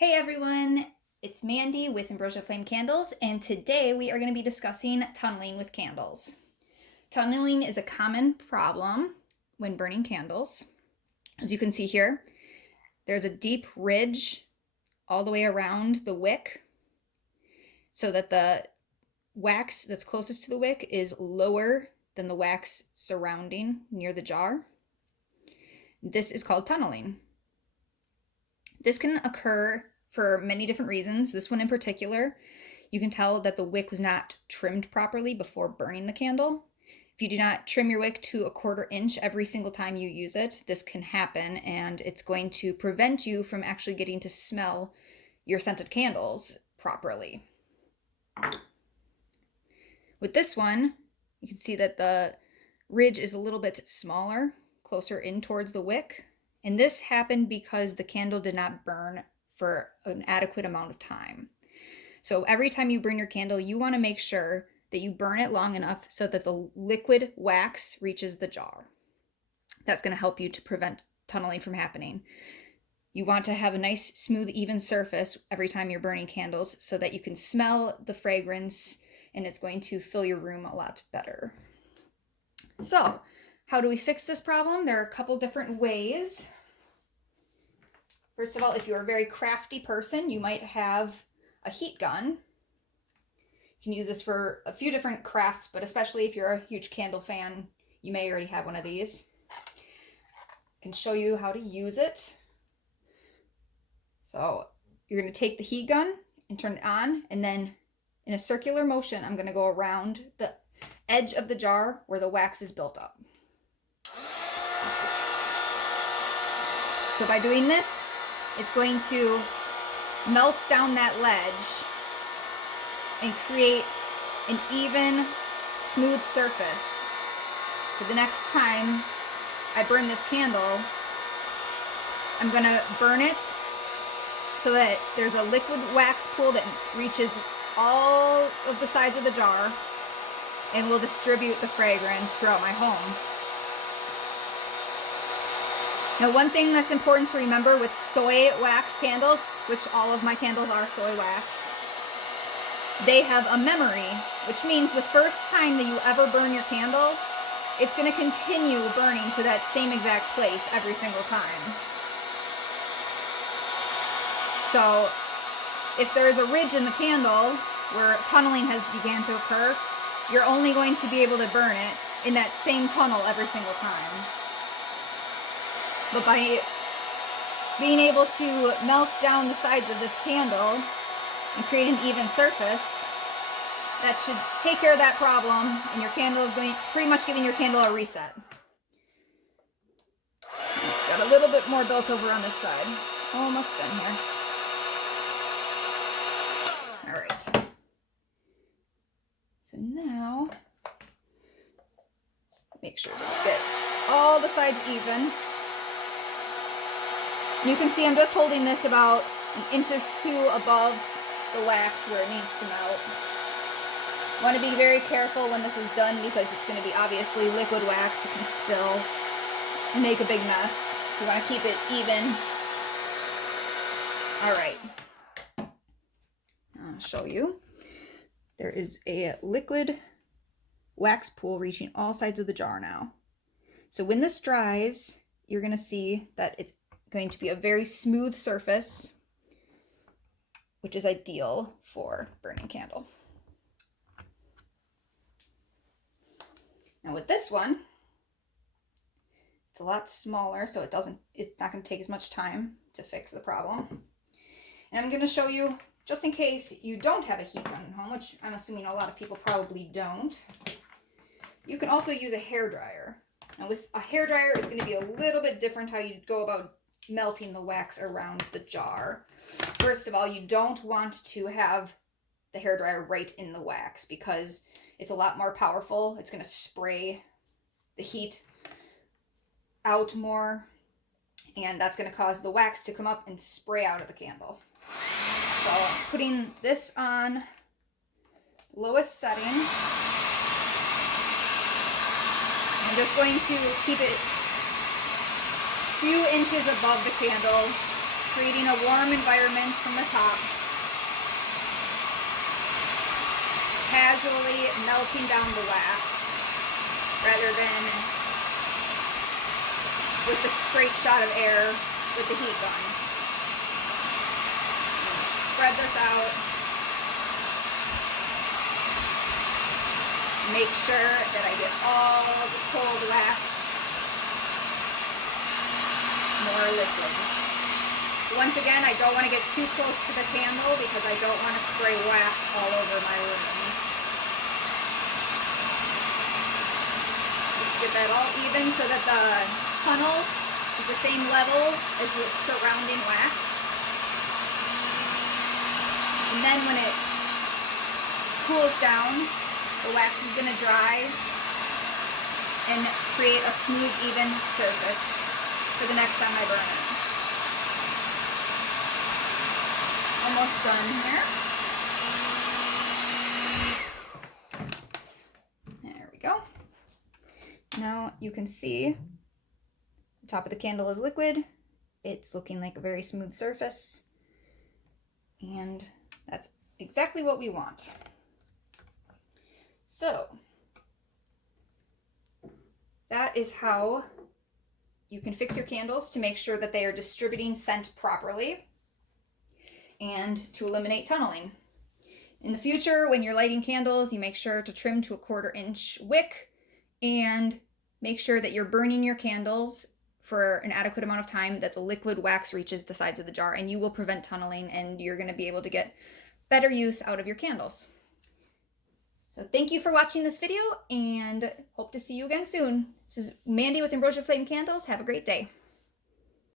Hey everyone, it's Mandy with Ambrosia Flame Candles, and today we are going to be discussing tunneling with candles. Tunneling is a common problem when burning candles. As you can see here, there's a deep ridge all the way around the wick so that the wax that's closest to the wick is lower than the wax surrounding near the jar. This is called tunneling. This can occur for many different reasons. This one in particular, you can tell that the wick was not trimmed properly before burning the candle. If you do not trim your wick to 1/4 inch every single time you use it, this can happen, and it's going to prevent you from actually getting to smell your scented candles properly. With this one, you can see that the ridge is a little bit smaller, closer in towards the wick. And this happened because the candle did not burn for an adequate amount of time. So every time you burn your candle, you want to make sure that you burn it long enough so that the liquid wax reaches the jar. That's going to help you to prevent tunneling from happening. You want to have a nice, smooth, even surface every time you're burning candles so that you can smell the fragrance, and it's going to fill your room a lot better. So, how do we fix this problem? There are a couple different ways. First of all, if you're a very crafty person, you might have a heat gun. You can use this for a few different crafts, but especially if you're a huge candle fan, you may already have one of these. I can show you how to use it. So you're going to take the heat gun and turn it on, and then in a circular motion, I'm going to go around the edge of the jar where the wax is built up. So by doing this, it's going to melt down that ledge and create an even, smooth surface. For the next time I burn this candle, I'm going to burn it so that there's a liquid wax pool that reaches all of the sides of the jar and will distribute the fragrance throughout my home. Now, one thing that's important to remember with soy wax candles, which all of my candles are soy wax, they have a memory, which means the first time that you ever burn your candle, it's going to continue burning to that same exact place every single time. So, if there is a ridge in the candle where tunneling has began to occur, you're only going to be able to burn it in that same tunnel every single time. But by being able to melt down the sides of this candle and create an even surface, that should take care of that problem, and your candle is pretty much giving your candle a reset. Got a little bit more built over on this side. Almost done here. All right. So now, make sure we get all the sides even. You can see I'm just holding this about 1 inch or 2 above the wax where it needs to melt. Want to be very careful when this is done because it's going to be obviously liquid wax. It can spill and make a big mess. So you want to keep it even. All right. I'll show you. There is a liquid wax pool reaching all sides of the jar now. So when this dries, you're going to see that it's going to be a very smooth surface, which is ideal for burning candle. Now with this one, it's a lot smaller, so it's not going to take as much time to fix the problem. And I'm going to show you, just in case you don't have a heat gun at home, which I'm assuming a lot of people probably don't, you can also use a hairdryer. Now with a hairdryer, it's going to be a little bit different how you go about melting the wax around the jar. First of all, you don't want to have the hairdryer right in the wax because it's a lot more powerful. It's going to spray the heat out more, and that's going to cause the wax to come up and spray out of the candle. So putting this on lowest setting, I'm just going to keep it a few inches above the candle creating a warm environment from the top, casually melting down the wax rather than with the straight shot of air with the heat gun. Spread this out. Make sure that I get all the cold wax more liquid. Once again, I don't want to get too close to the candle because I don't want to spray wax all over my room. Let's get that all even so that the tunnel is the same level as the surrounding wax. And then when it cools down, the wax is going to dry and create a smooth, even surface for the next time I burn it. Almost done here. There we go. Now you can see the top of the candle is liquid. It's looking like a very smooth surface. And that's exactly what we want. So that is how you can fix your candles to make sure that they are distributing scent properly and to eliminate tunneling. In the future, when you're lighting candles, you make sure to trim to a 1/4 inch wick and make sure that you're burning your candles for an adequate amount of time that the liquid wax reaches the sides of the jar, and you will prevent tunneling and you're going to be able to get better use out of your candles. So thank you for watching this video and hope to see you again soon. This is Mandy with Ambrosia Flame Candles. Have a great day.